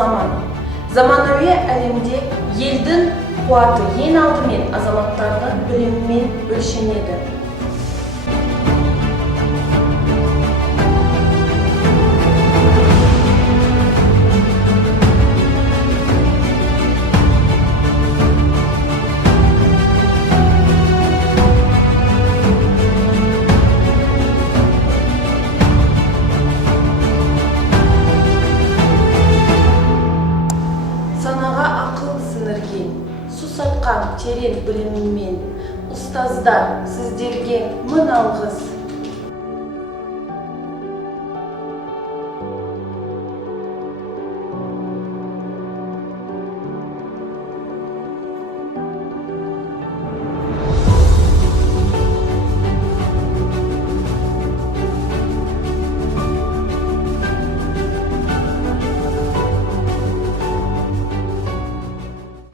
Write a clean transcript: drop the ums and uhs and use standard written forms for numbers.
заман. Заманауи әлемде елдің қуаты ең алдымен азаматтардың білімімен өлшенеді. Санаға ақыл сіңірген, су сатқан терең білімімен ұстаздар, сіздерге мың алғыс.